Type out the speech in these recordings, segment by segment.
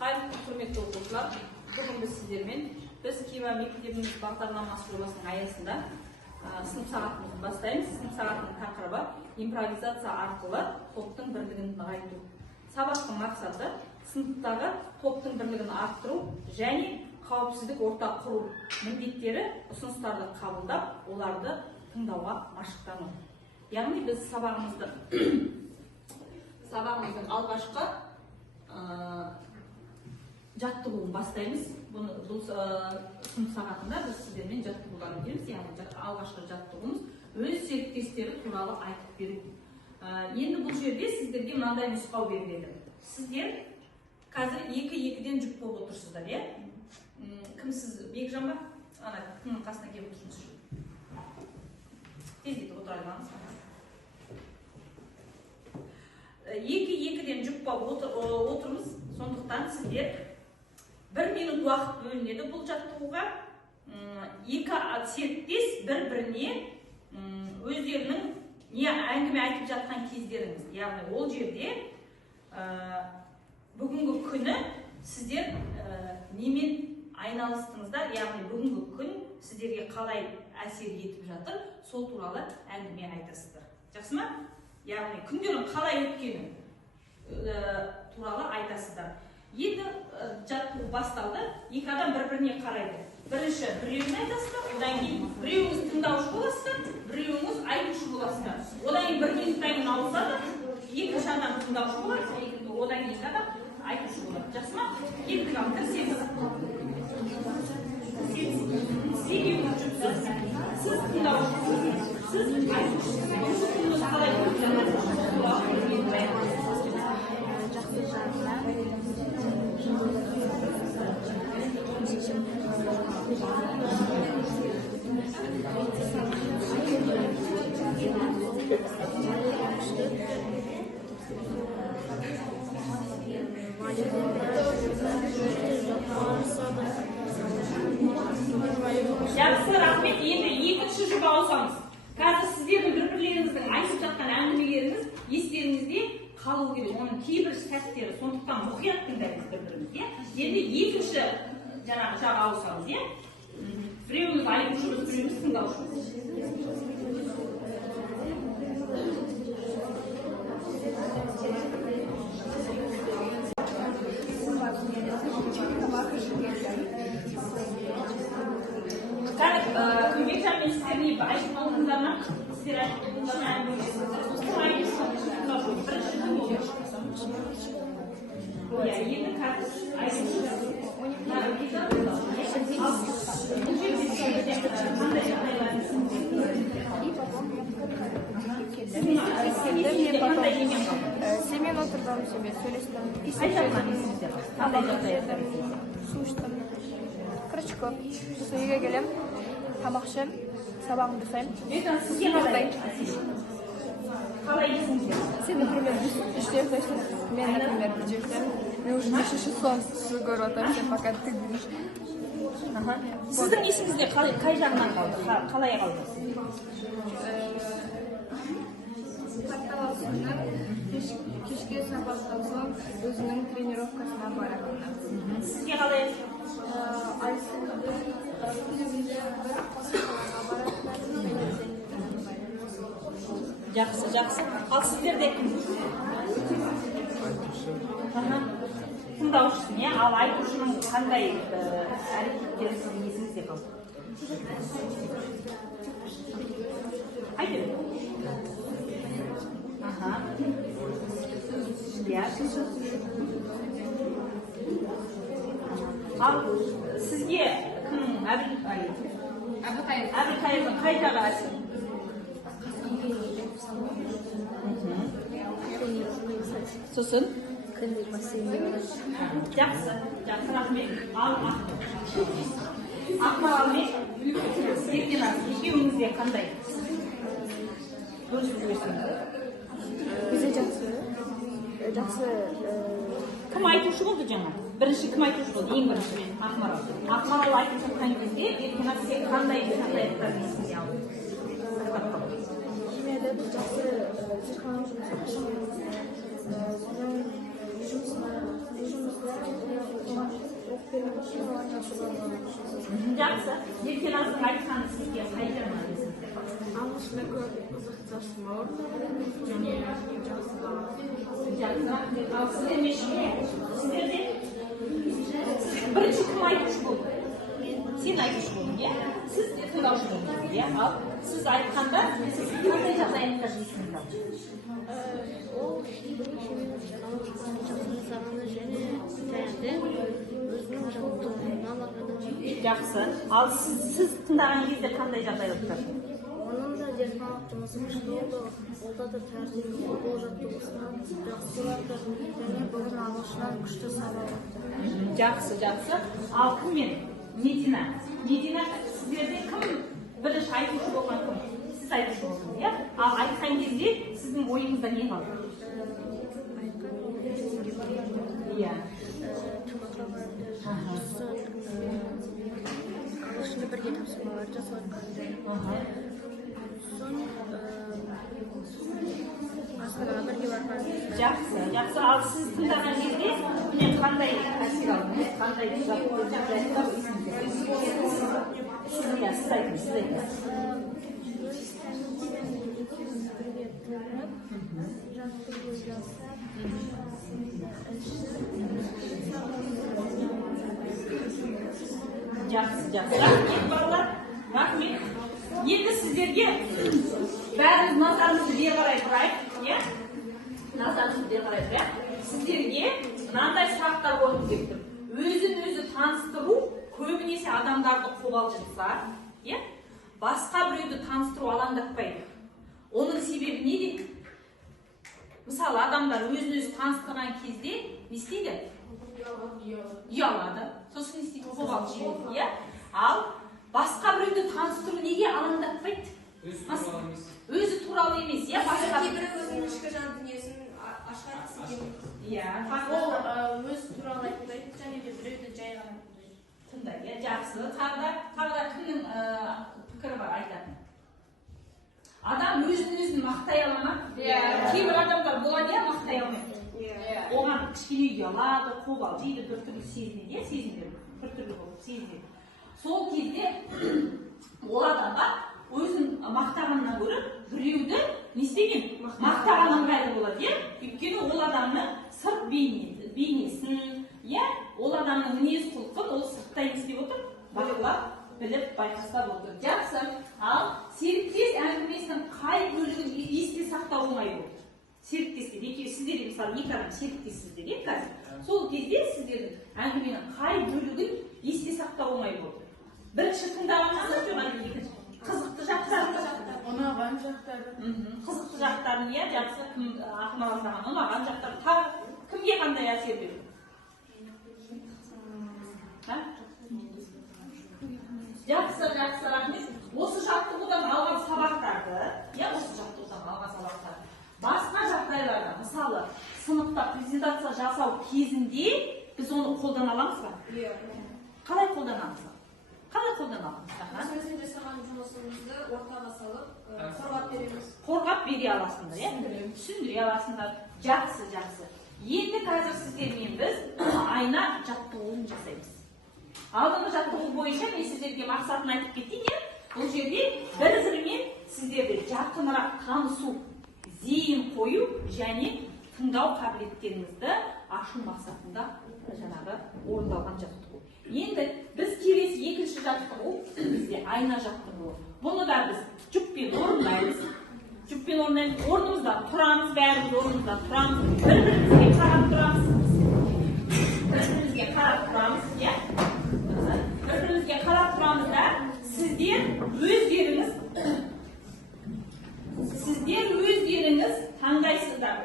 Құрметті оқушылар, бүгін біз сіздермен Кива мектебіміз бағдарламасы жобасының аясында сынып сағатымызды бастаймыз. Сынып сағатының тақырыбы импровизация арқылы топтың бірлігін нығайту. Сабақтың мақсаты сыныптағы топтың бірлігін арттыру және қауіпсіздік орта құру. Міндеттері ұсыныстарды қабылдап, оларды тыңдауға машықтану. Яғни біз сабағымыздың алғашқы жаттығуын бастаймыз. Бұл сынып сағатында біз сіздермен жаттығудан өтеміз. Яғни алғашқы жаттығуымыз өз серіктестері туралы айтып беру. Енді бұл жерде сіздерге мынандай нұсқау беріледі. Сіздер қазір 2-2-ден жұп болып отырсыздар, иә? Кім сіз? Бекжан ба? Ана кімнің қасына келіп отырсыңыз? Тездетіп отыра алыңыз. 2-2-ден жұп болып отырмыз. Сондықтан сіздер 1 минут уақыт бөлінеді бұл жаттығуға. Екі серіктес бір-біріне өздерінің не әңгіме айтып жатқан кездеріңіз. Яғни ол жерде бүгінгі күні сіздер немен айналыстыңыздар, яғни бүгінгі күн сіздерге қалай әсер етіп жатыр, сол туралы әңгіме айтасыздар. Жақсы ма? Яғни күндерің қалай өткені туралы айтасыздар. Енді жаттығу басталды. Екі адам бір-біріне қарайды. Бірінші біреуін айтасыздар, одан кейін біреуіңіз тыңдаушы боласыздар, біреуіңіз айтушы боласыздар. Одан кейін 1 минуттан кейін ауысады, екінші адам тыңдаушы болады, одан кейін адам айтушы болады. Жақсы ма? Кеттік ал, кірсеңіз. Сегеуіңіз жүпсіз, сіз тыңдаушысыз, сіз айтушысыз. Күніңіз қалай өтіп жатыр? Жақсы жағынан Жақсы, рахмет. Енді екінші жұп ауысамыз. Қазір сіздердің бір-бірлеріңіздің айтып жатқан әңгімелеріңіз естеріңізде қалу керек. Оның кейбір сәттері, сондықтан мұқият тыңдаймыз бір-бірімізге. Енді екінші жағы ауысамыз, иә? Біреуіміз айтушымыз, біреуіміз тыңдаушымыз. Бекжан мен сіздеріне айтып болдыңыздар ма? Сіздер айтып болдыңыздар ма? Бірінші кім болды? Енді қазір айтып Сенмен отырдым, сенмен сөйлестім. қандай жағдайда? Су іштім. Крючков. Үйге келем, тамақ ішем, сабағымды жасаймын. Сізге қалай есіңізде? Сен, например, 3-те ұйықтайсың, мен, например, 1-те ұйықтаймын. Мен уже нешінші сон көріп отырмын, сен пока ты будешь. Сіздің есіңізде қай жағынан қалды? Қалай қалды? Сақталасынан кешке сабақтан соң өзінің тренировкасына барамын. Сізге қалай? Айсың күнімде бір қосылаға баратындар. Жақсы. Ал сіздерде кім? Тыңдаушысың, иә? Ал айтушының қандай әрекеттері сіздің есіңізде қалды? Айтып. Ал сізге кім? Әбілқайырдың қай жағы әсер? Сосын? Жақсы, рахмет. Ал Ақмарал мен Еркеназ, екеуіңізде қандай? Бөлісіп жүресіңіз? Бізде жақсы. Кім айтушы болды жаңа? Бірінші кім айтушы болды? Ең бірінші Ақмарал. Ақмарал айтып жатқан кезде Еркеназ сен қандай жағдаяттардың есіңе алдың? Химияда жақсы зертхана жұмысы. Жұмысына Жақсы. Еркеназның айтқаны сізге қай жағынан есіңізде бар? Ағылшында көп қызықтырма орны және жақсы Жақсы. Ал сіздер мешітте? Сіздерде? Бірінші кім айтушы болды? Сен айтушы болдың, иә? Сіз тыңдаушы болдыңыз, иә? Ал сіз айтқанда сіз қандай жағдайында жейсіңіз? Ол жасағаны және өзінің жаттығуына бағады. Жақсы. Ал сіз тыңдаған кезде қандай жағдай болды? Оның да зертханалық жұмысы күшті болды. Олда да тәртіп ол жаттығусынан жақсы болды және бүгін ағылшыннан күшті сабақ өтті. Жақсы. Ал кіммен? Медина, сіздерде кім бірінші айтушы болған кім? Сіз айтушы болдыңыз, иә? Ал айтқан кезде сіздің ойыңызда не қалды? Иә. Ағылшында бірге тапсырмалар жасалғанды. Астанаға бірге барған. Жақсы. Ал сіз тыңдаған кезде мен қандай әсер алдыңыз? Қандай жағдайлар есіңізде? Сіз айтыңыз. Жақсы. Рахмет, балалар. Рахмет. Енді сіздерге бәріміз назарымызды бері қарай тұрайық, иә? Сіздерге мынандай сұрақтар қойғым келіп тұр. Өзін-өзі таныстыру көбінесе адамдарды қобалжытса, иә? Басқа біреуді таныстыру алаңдатпайды. Оның себебі неде? Мысалы, адамдар өзін-өзі таныстырған кезде не істейді? Ұялады. Сосын не істейді? Қобалжиды, иә? Ал басқа біреуді таныстыру неге алаңдатпайды? Өзі туралы емес, иә? Кейбірі өзінің ішкі жан дүниесін ашқарғысы келмейді. Иә. Ол өзі туралы айтпайды және де біреуді жай ғана тыңдайды. Иә, жақсы. Тағы да кімнің пікірі бар айтатын? Адам өзін мақтай ала ма? Кейбір адамдар болады, иә, мақтай алмайды. Оған кішкене ұялады, қобалжиды, біртүрлі сезінеді, иә, біртүрлі болып сезінеді. Сол кезде ол адамға өзін мақтағаннан гөрі біреуді не істеген? Мақтаған ыңғайлы болады, иә? Өйткені ол адамның сырт бейнесін, иә? Ол адамның мінез құлқын ол сырттай не істеп отыр? Бақылап, біліп, байқастап отыр. Жақсы. Ал серіктес әңгімесінің қай бөлігін есте сақтау оңай болды? Серіктестер, сіздерде мысалы екі адам серіктессіздер, иә, қазір? Сол кезде сіздердің әңгіменің қай бөлігін есте сақтау оңай болды? Бірінші тыңдағаннан екінші қызықты жақтарын, ұнаған жақтары. Қызықты жақтарын, иә, жақсы, ақымағыздаған ұнаған жақтарын, тағы кімге қандай әсер берді? Жақсы, рахмет. Осы жаттығудан алған сабақтарды, басқа жағдайларда, мысалы, сыныпта презентация жасау кезінде біз оны қолдана аламыз ба? Қалай қолданамыз? Өзіміздің жасаған жұмысымызды ортаға салып, қорғап береміз. Қорғап бере аласыңдар, иә? Түсіндіре аласыңдар. Жақсы. Енді қазір сіздермен біз айна жаттығуын жасаймыз. Алдыңғы жаттығу бойынша мен сіздерге мақсатын айтып кетейін, иә? Бұл жерде бір-бірімен сіздерді жақынырақ танысу, зейін қою және тыңдау қабілеттеріңізді ашу мақсатында жаңағы орындалған жаттығу. Енді біз келесі екінші жаттығу бізде айна жаттығуы. Бұны да біз жүкпен орындаймыз. Орнымызда тұрамыз, бәріміз орнымызда тұрамыз. Бір-бірімізге қарап тұрамыз, да сіздер өздеріңіз таңдайсыздар.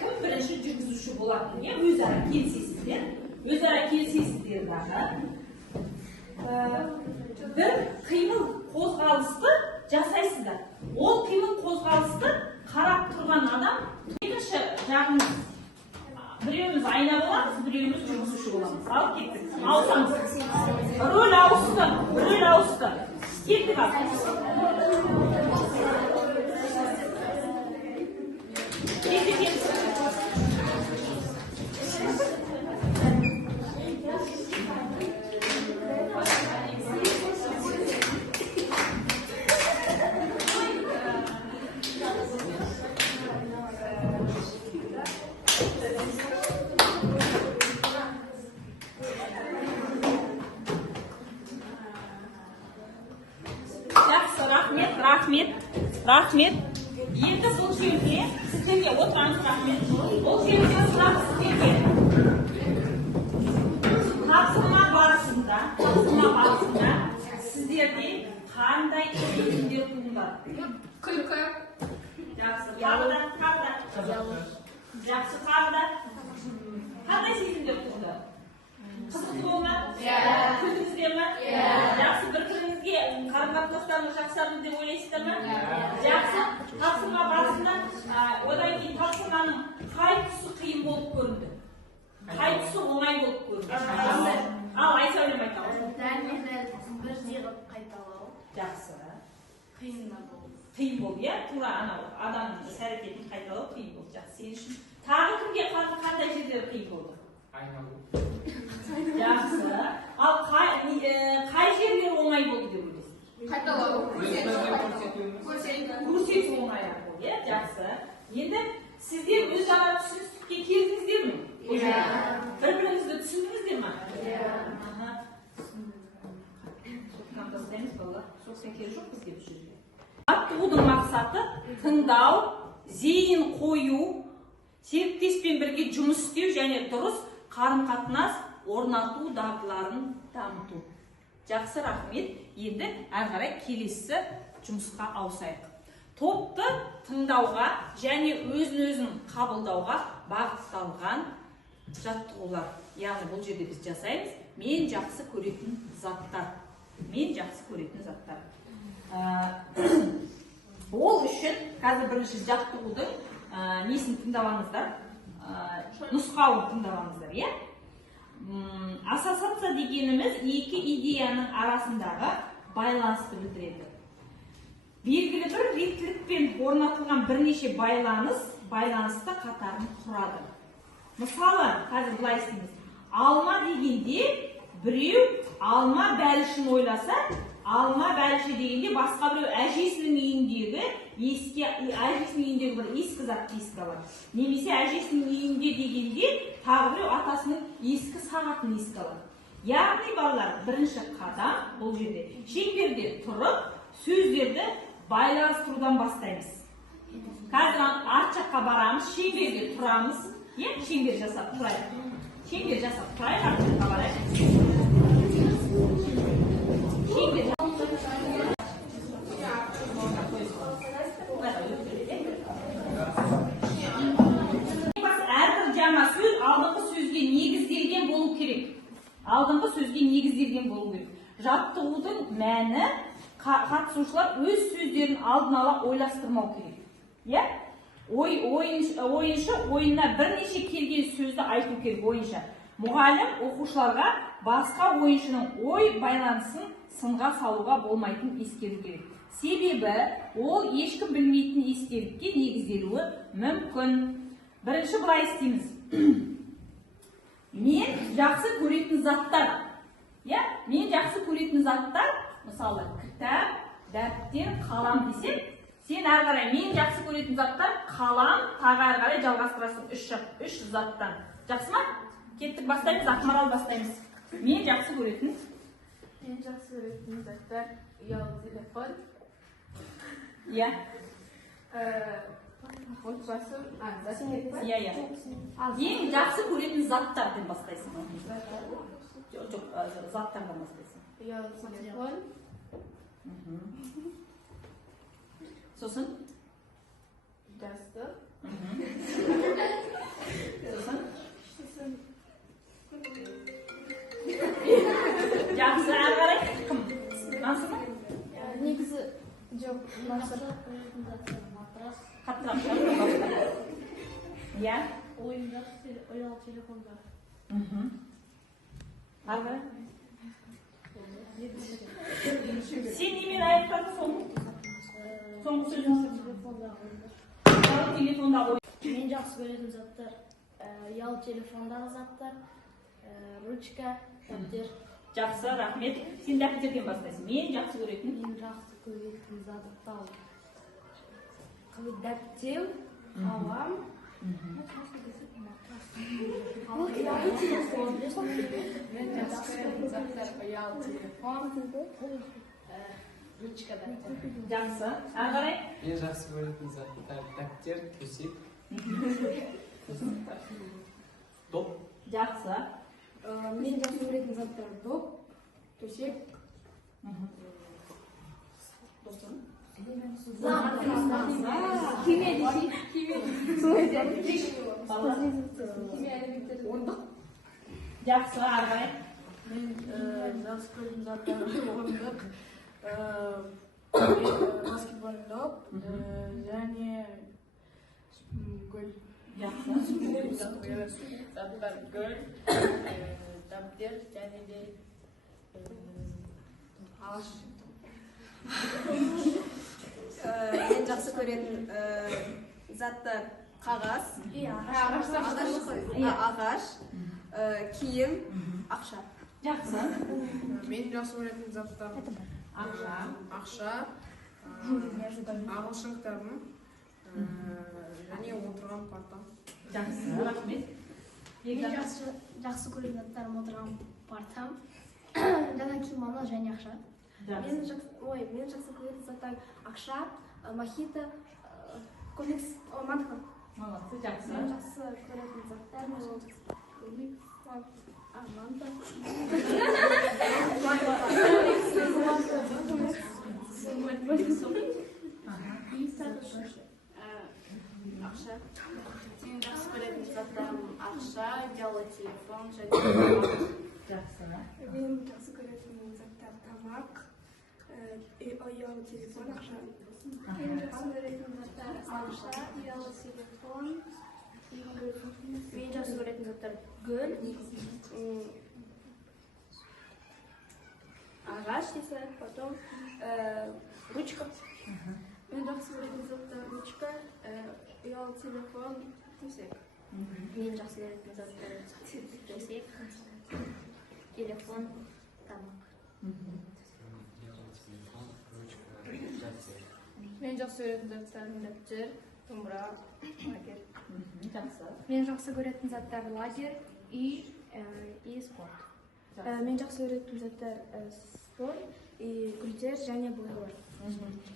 Кім бірінші жүргізуші болатын, иә? Өзара келісесіздер дағы. Бір қимыл қозғалысты жасайсыздар. Ол қимыл қозғалысты қарап тұрған адам екінші жағымыз. Біреуіміз айна боламыз, біреуіміз жүргізуші боламыз. Алып кеттік. Ауысамыз. Рөл ауысты. Кеттік ал. рахмет. Рахмет. Енді бұл жерде сіздерге отыраңыз, рахмет. Бұл жерде сұрақ сіздерге. Тапсырма барысында сіздерде қандай сезімдер туындады? Күлкі. Жақсы. Тағы да. Жақсы, тағы да. Қандай сезімдер туындады? Қызықты ма? Күлдіңіздер ме? Жақсы, бір-біріңізге қарым-қатынастарыңыз жақсарды деп ойлайсыздар ма? Жақсы. Тапсырма барысында одан кейін тапсырманың қай тұсы қиын болып көрінді? Қай тұсы оңай болып көрінді? Ал Айсәулем айтамыз. Дәл-дәл бір жиғып қайталау. Жақсы. Қиын болды. Қиын болды, иә? Тура анау адамның іс-әрекетін қайталау қиын болды. Жақсы, сен үшін. Тағы кімге қандай жерлері қиын болды? Айналу. Жақсы. Ал қай жерлері оңай болды деп ойлайсыз? Қайталау. Көрсету оңай болды, иә? Жақсы. Енді сіздер өзара түсіністікке келдіңіздер ме? Бір-біріңізді түсіндіңіздер ме? Жоқ, сен келі жоқ бізге бұл жерге. Жаттығудың мақсаты тыңдау, зейін қою, серіктеспен бірге жұмыс істеу және дұрыс қарым-қатынас орнату дағдыларын дамыту. Жақсы, рахмет. Енді әрі қарай келесі жұмысқа ауысайық. Топты тыңдауға және өзін-өзін қабылдауға бағытталған жаттығулар. Яғни бұл жерде біз жасаймыз. Мен жақсы көретін заттар. Ол үшін қазір бірінші жаттығудың несін тыңдаваңыздар, нұсқауын тыңдаваңыздар, иә? Ассоциация дегеніміз екі идеяның арасындағы байланысты білдіреді. Белгілі бір реттілікпен орнатылған бірнеше байланысты қатарын құрады. Мысалы, қазір былай істейміз. Алма дегенде біреу алма бәлішін ойласа, алма бәліші дегенде басқа біреу әжесінің үйіндегі бір ескі затты еске алады. Немесе әжесінің үйінде дегенде тағы біреу атасының ескі сағатын еске алады. Яғни балалар, бірінші қадам бұл жерде шеңберде тұрып, сөздерді байланыстырудан бастаймыз. Қазір арт жаққа барамыз, шеңберде тұрамыз, шеңбер жасап тұрайық. Шеңбер жасап тұрайық, арт жаққа барайық. Шеңбер жасап әрбір жаңа сөз алдыңғы сөзге негізделген болу керек. Жаттығудың мәні қатысушылар өз сөздерін алдын ала ойластырмау керек. Ойыншы ойына бірнеше келген сөзді айту керек ойынша. Мұғалім оқушыларға басқа ойыншының ой байланысын сынға салуға болмайтын ескеру керек. Себебі ол ешкім білмейтін естелікке негізделуі мүмкін. Бірінші былай істейміз. Мен жақсы көретін заттар, мысалы, кітап, дәптер, қалам десем, сен әрі қарай мен жақсы көретін заттар, қалам, тағы әрі қарай жалғастырасың үш заттан. Жақсы ма? Кеттік, бастаймыз, Ақмарал бастаймыз. Мен жақсы көретін заттар, ұялы телефон. Отбасым, ең жақсы көретін заттар деп бастайсың. Жоқ, заттардан бастайсың. Ұялы телефон. Сосын? Жастық. Сосын? Жақсы, әрі қарай кім? Насыр ма? Негізі жоқ, Насыр. Қаттырақ шығар. Иә? Ойындар, ұялы телефондар. Әрі қарай? Сен немен аяқтардың соңғы сөзің? Телефондағы ойын. Мен жақсы көретін заттар, ұялы телефондағы заттар, ручка, дәптер. Жақсы, рахмет. Сен дәптерден бастайсың. Мен жақсы көретін заттар, дәптер, қалам, Ручка дәптер. Жақсы. Ары қарай? Мен жақсы көретін заттар дәптер, төсек, доп. Жақсы. Мен жақсы көретін заттар доп, төсек. Химия десей, Жақсы, ары қарай? Мен жақсы көретін заттар орындық, баскетбол доп, және гөл. Жақсы. Заттар гөл, дәптер және де Ағаш. Мен жақсы көретін заттар қағаз, ағаш, киім, ақша. Жақсы. Мен жақсы көретін заттар ақша, ағылшын кітабы, және отырған парта. Жақсы, рахмет. Мен жақсы көретін заттарым отырған партам, жаңа кимоно және ақша. Мен жақсы көретін заттар ақша, мохито, комикс, манго. Молодцы, жақсы. Мен жақсы көретін заттар комикс, манго. ақша. Мен жақсы көретін заттарым ақша, ұялы телефон және Жақсы. Мен жақсы көретін заттар тамақ, ұялы телефон, ақша. Мен жақсы көретін заттар ақша, ұялы телефон. Мен жақсы көретін заттар гүл, ағаш десе, потом ручка. Мен жақсы көретін заттар ручка, ұялы телефон, төсек. Мен жақсы көретін заттар төсек, телефон, тамақ. Мен жақсы көретін заттар дәптер, домбыра, лагерь. Жақсы. Мен жақсы көретін заттар лагерь и спорт. Мен жақсы көретін заттар спорт, гүлдер және бояулар.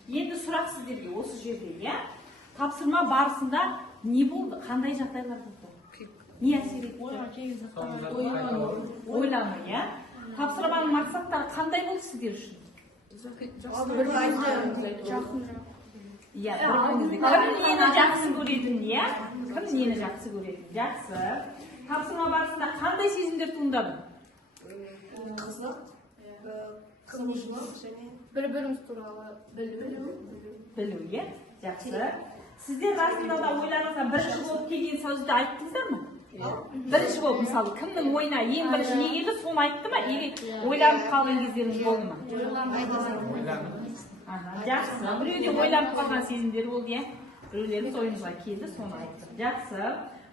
Енді сұрақ сіздерге осы жерде, иә? Тапсырма барысында не болды? Қандай жағдайлар болды? Не әсер етті? Ойлану, иә? Тапсырманың мақсаттары қандай болды сіздер үшін? Иә, кім нені жақсы көретін, иә? Кім нені жақсы көретін? Жақсы. Тапсырма барысында қандай сезімдер туындады? Қызығушылық және Бір-біріміз туралы білу. Білу, иә? Жақсы. Сіздер расында да ойларыңызда бірінші болып келген сөзді айттыңыздар ма? Бірінші болып, мысалы, кімнің ойына ең бірінші не келді, соны айтты ма? Или ойланып қалған кездеріңіз болды ма? Жақсы. Біреуде ойланып қалған сезімдер болды, иә? Біреулеріңіз ойыңызға келді, соны айтты. Жақсы.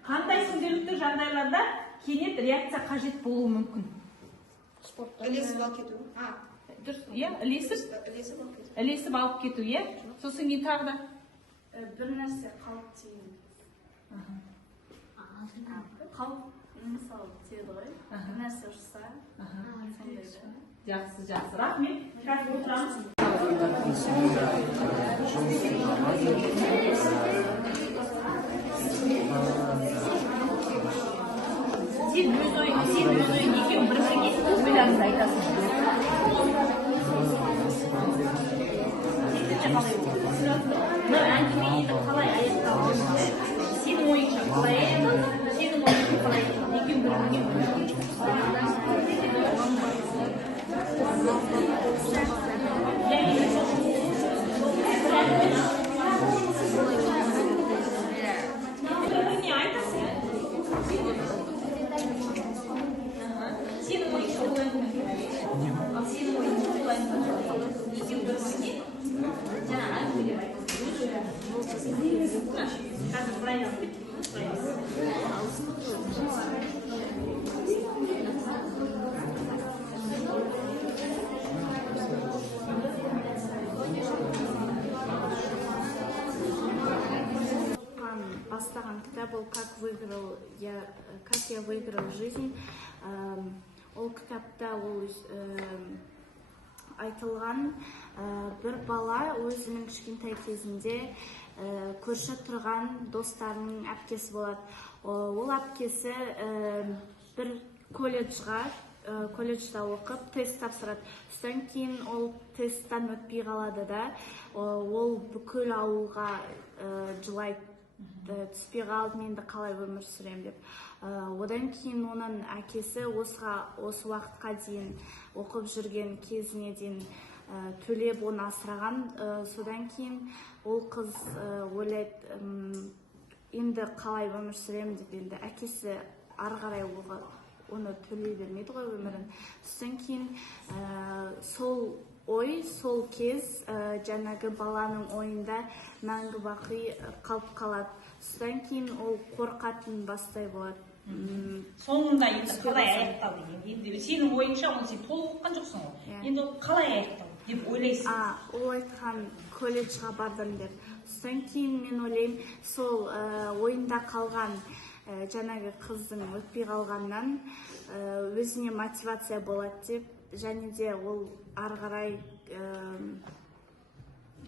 Қандай күнделікті жағдайларда кенет реакция қажет болуы мүмкін? ілесіп алып кету. Иә, ілесіп алып кету, иә? Сосын кейін тағы да? бір нәрсе қалып тиін. Қалып, мысалы, тиеді ғой. Бір нәрсе ұрса, сондай да. Жақсы, жақсы. Рахмет. Қазір отырамыз. Сен өз ойың екеуің бір-біріңе ойларыңызды айтасың. Мына әңгіме енді қалай аяқталды? Сенің ойыңша қалай аяқталды? Сенің ойыңша қалай аяқталды? Екеуің бір-біріңе не айтасың? Сенің ойыңша олай ал сенің ойыңша олай екеуің бір-біріңе жаңа әңгімелеп айтасың. Қазір сұраймыз. Бастаған кітап ол как я выиграл жизнь. Ол кітапта ол айтылған бір бала өзінің кішкентай кезінде көрші тұрған достарының әпкесі болады. Ол әпкесі бір колледжда оқып тест тапсырады. Содан кейін ол тесттен өтпей қалады да, ол бүкіл ауылға жылайды. Түспей қалды, менді қалай өмір сүрем деп. Одан кейін оның әкесі осы уақытқа дейін оқып жүрген кезіне дейін төлеп оны асыраған. Содан кейін ол қыз ойлайды, енді қалай өмір сүрем деп, енді әкесі ары қарай оны төлей бермейді ғой өмірін. Содан кейін сол кез жаңағы баланың ойында мәңгі бақи қалып қалады. Содан кейін ол қорқатын бастай болады. Соңында енді қалай аяқталды? Енді сенің ойыңша оны сен толық оқыған жоқсың ғой. Енді ол қалай аяқталды деп ойлайсың? Ол айтқан колледжға бардым деп. Содан кейін мен ойлаймын, сол ойында қалған жаңағы қыздың өтпей қалғаннан өзіне мотивация болады деп, және де ол ары қарай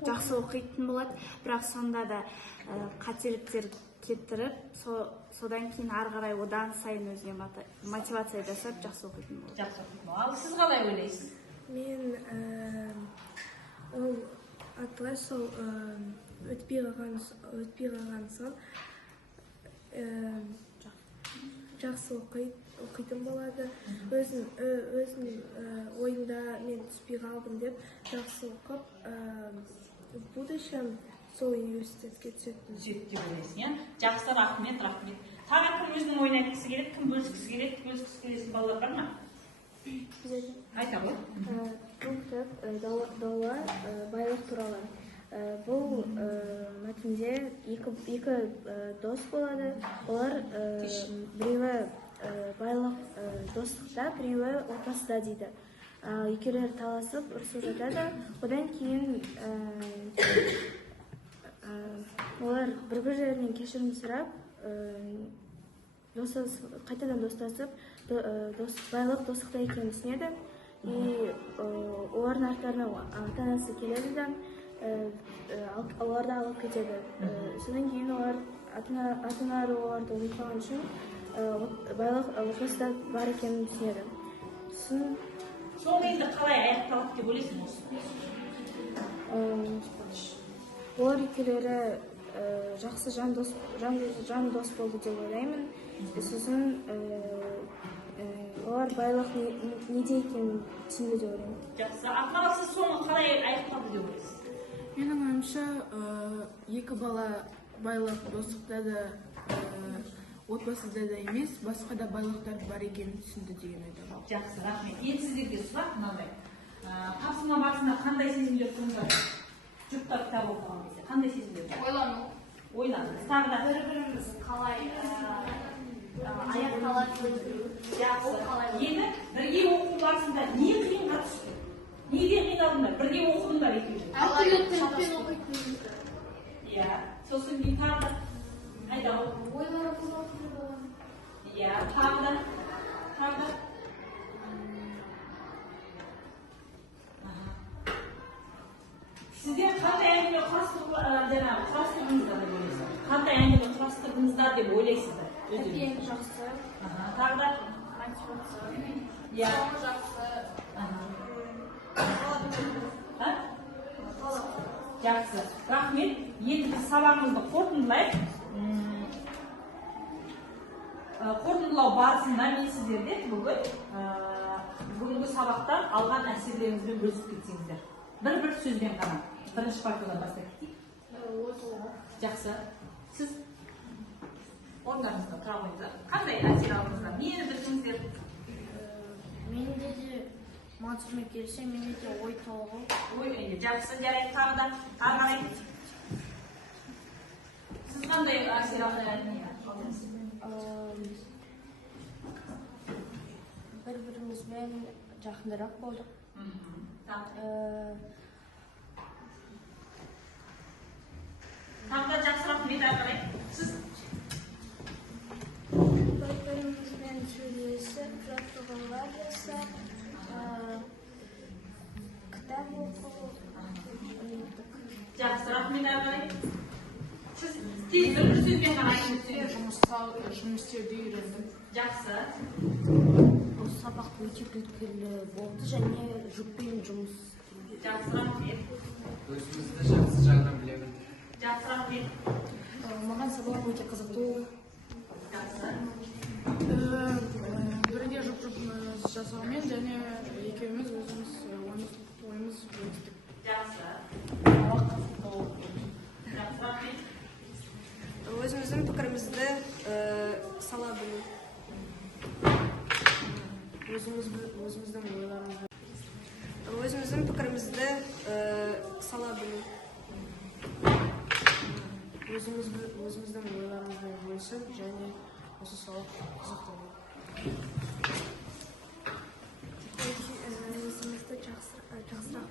жақсы оқитын болады, бірақ сонда да қателіктер кетіріп, содан кейін ары қарай одан сайын өзіне мотивация жасап жақсы оқитын болады. Жақсы оқитын болады. Ал сіз қалай ойлайсыз? Мен ол атылай сол өтпей қалған соң жақсы оқитын болады. Өзінің ойында мен түспей қалдым деп жақсы оқып, в будущем сол университетке түсетін. Түзет деп ойлайсың, иә? Жақсы, рахмет. Тағы кім өзінің ойын айтқысы келеді, кім бөліскісі келетін балалар бар ма? Айта ғой. Бұл кітап Даула байлық туралы. Бұл мәтінде екі дос болады. Олар біреуі байлық достықта, біреуі отбасыда дейді. Екеулері таласып, ұрысып жатады. Одан кейін олар бір-бірлерінен кешірім сұрап, қайтадан достасып, байлық достықта екенін түсінеді. Олардың арттарына ата-анасы келеді да, оларды алып кетеді. Содан кейін олар ата-аналары оларды ұмытпаған үшін байлық отбасыда бар екенін түсінеді. Соңғы енді қалай аяқталады деп ойлайсың осы? Олар екеулері жақсы жан дос болды деп ойлаймын. Сосын олар байлық неде екенін түсінді деп ойлаймын. Жақсы. Ақмарал, сіз соңғы қалай аяқталды деп ойлайсыз? Менің ойымша, екі бала байлық достықта да, отбасыда да емес, басқа да байлықтар бар екенін түсінді деген ойдамын. Жақсы, рахмет. Енді сіздерге сұрақ мынандай. Тапсырма барысында қандай сезімдер туындады? Жұптар кітап оқыған кезде қандай сезімдер? Ойлану. Тағы да Бір-біріміз қалай аяқталатынын білу. Жақсы. Енді бірге оқу барысында не қиынға түсті? Неге қиналдыңдар? Бірге оқыдыңдар екеуі. Әртүрлі оқитынымызды. Иә. Сосын кейін тағы да қайда оқу? Ойларымыз оқытылды болған. Иә, тағы да. Сіздер қандай әңгіме құрастырдыңыздар деп ойлайсыздар? Қандай әңгіме құрастырдыңыздар деп ойлайсыздар? Ең жақсы. Тағы да? Иә. Жақсы. Рахмет. Енді біз сабағымызды қорытындылайық. Қорытындылау барысында мен сіздерде бүгінгі сабақтан алған әсерлеріңізбен бөлісіп кетсеңіздер. Бір сөзбен ғана. Бірінші партиядан бастап кетейік. Жақсы. Сіз орындарыңызда тұра қойыңыздар. Қандай әсер алдыңыздар? Нені білдіңіздер? Менде де мансұрмен келсе, менде де ой толығы. Жақсы, жарайды, тағы да қарай. Сіз қандай әсер алдыңыз? Бір-бірімізбен жақынырақ болдық. Тағы да жақсы, рахмет, қарай. Сіз Бір-бірімізбен сөйлесіп, жаттығулар жасап, рахмет ары қарай. Сіз тез бір сөзбен ғана айтып өтсеңіз. жұмыс істеуді үйрендім. Жақсы. Бұл сабақ өте күлкілі болды және жүкпен жұмыс. Жақсы, рахмет. Өзімізді жақсы жағынан біле білдік. Жақсы, рахмет. Маған сабақ өте қызықты болды. Жақсы. Бірге жұмыс жасаумен және екеуміз өзіміз ойымыз бөлістік. Жақсы. Жақсы, рахмет. Өзіміздің пікірімізді сала білу. Өзіміздің ойларымызды. Өзіміздің пікірімізді сала білу. Өзіміздің ойларымызды бөлісіп және осы сабақ қызықты болды. Өзімізді жақсырақ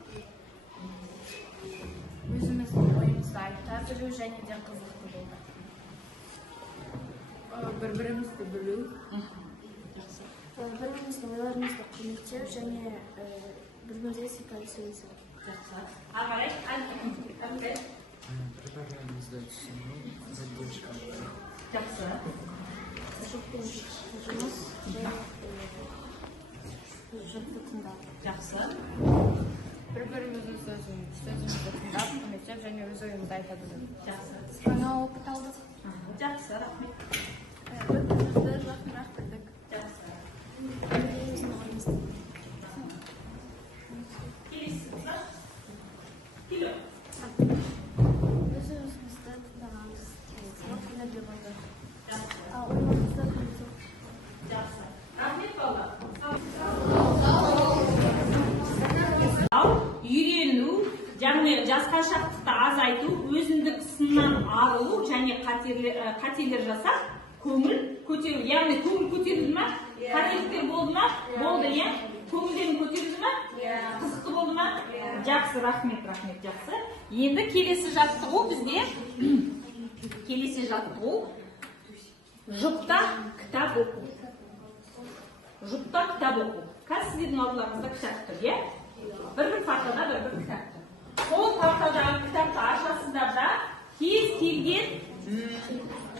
Өзіміздің ойымызды айта білу және де қызықты болды. Бір-бірімізді білу. бір-біріміздің ойларымызды құрметтеу және бір-бірімізге сыйпай сөйлесу. Жақсы. Ары қарай, рахмет. Бір-бірімізді түсіну, поддержка. Жақсы. Жүкпен жұмыс және жүкті тыңдау. Жақсы. Бір-біріміздің сөзімізді тыңдап, құрметтеп және өз ойымызды айта білу. Жақсы. Жаңа опыт алдық. Жақсы, рахмет. Бір-бірімізді жақынырақ білдік. Жақсы. Өзіміздің ойымызды. Келесі қыздар. Келу. Өзімізді тыңдағанымыз сабақ күнде болды. Жақсы. Ойымызды құрметтеу. Жақсы. Рахмет балалар. Үйрену, яғни жасқа шақтықты азайту, өзіндік сыннан арылу және қателер жасап, көңіл көтеру. Яғни көңіл көтерілді ма? Қателіктер болды ма? Болды, иә? Көңілдерің көтерілді ма? Қызықты болды ма? Жақсы, рахмет, жақсы. Енді келесі жаттығу бізде, жұпта кітап оқу. Жұпта кітап оқу. Қазір сіздердің алдыларыңызда кітап тұр, иә? Бір партада бір кітап тұр. Сол партадағы кітапты ашасыздар да кез келген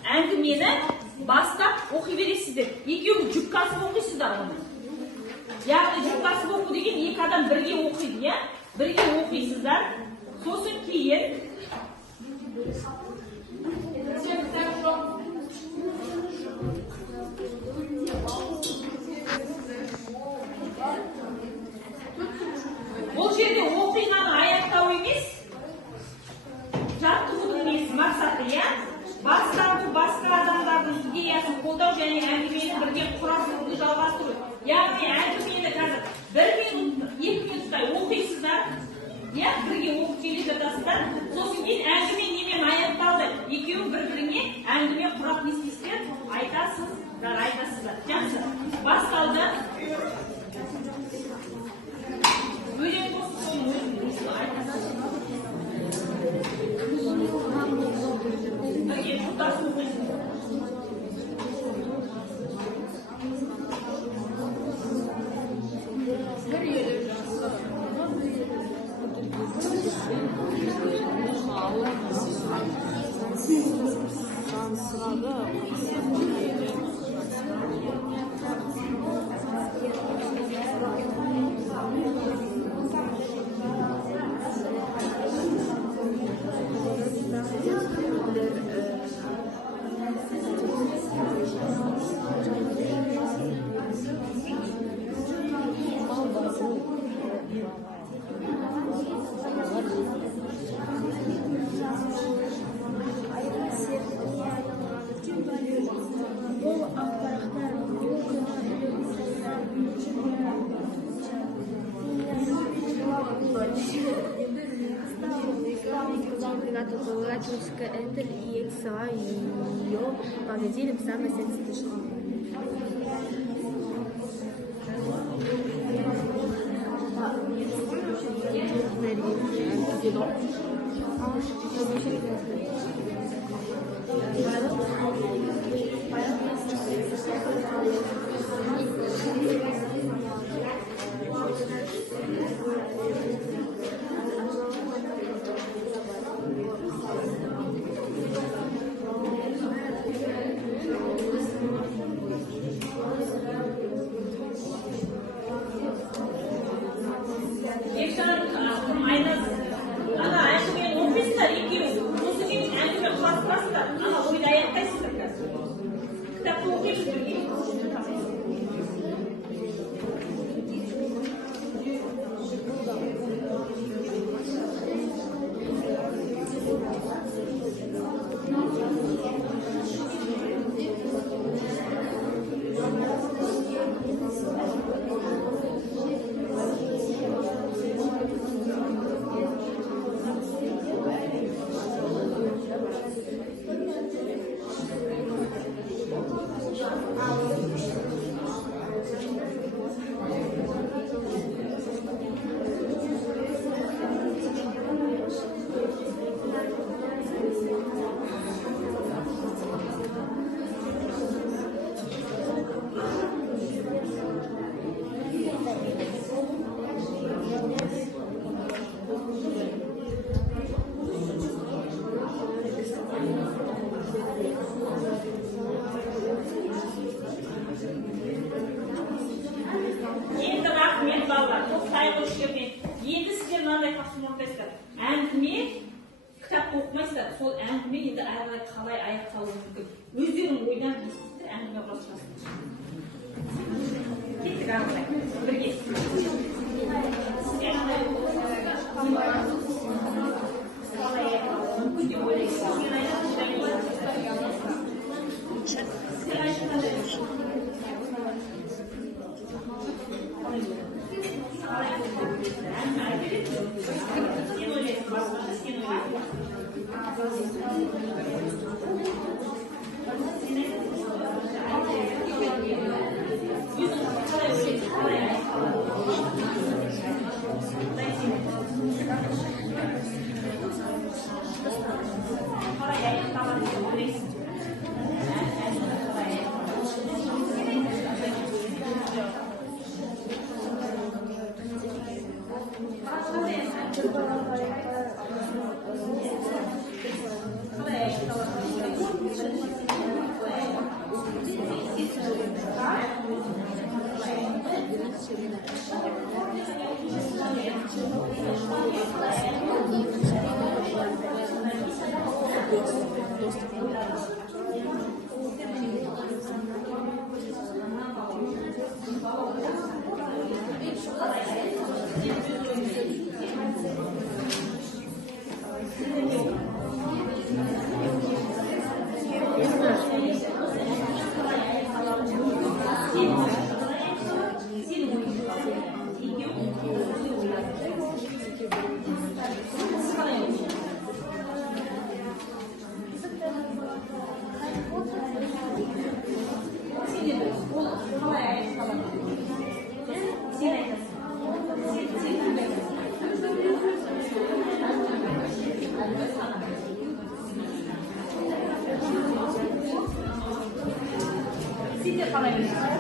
әңгімені бастап оқи бересіздер. Екеуі жүпкасып оқисыздар оны. Яғни жүпкасып оқу деген екі адам бірге оқиды, иә? Бірге оқисыздар. Сосын кейін бұл жерде оқиғаны аяқтау емес, жаттығудың несі мақсаты, иә? Басқару, басқа адамдардың идеясын қолдау және әңгімені бірге құрастыруды жалғастыру. Яғни әңгімені қазір 1 минут, 2 минуттай оқисыздар, иә? Бірге оқып келе жатасыздар. Сосын кейін әңгіме немен аяқталды? Екеуі бір-біріне әңгіме құрап не істейсіздер? Айтасыздар. Жақсы. Басталды. Өлең болсын, өзін айтасыздар. Бірге жұптасып оқисыздар. Приготовилась ручка Эндель и Эксела ее повредили в самой сердце школы. қалай аяқталуы мүмкін. Өздерің ойдан естіңдер, әңгіме құрастырасыңдар. Кеттік ары қарай. Бірге. Қалай аяқталуы мүмкін деп ойлайсыз. Сендер қалай ойлайсыңдар?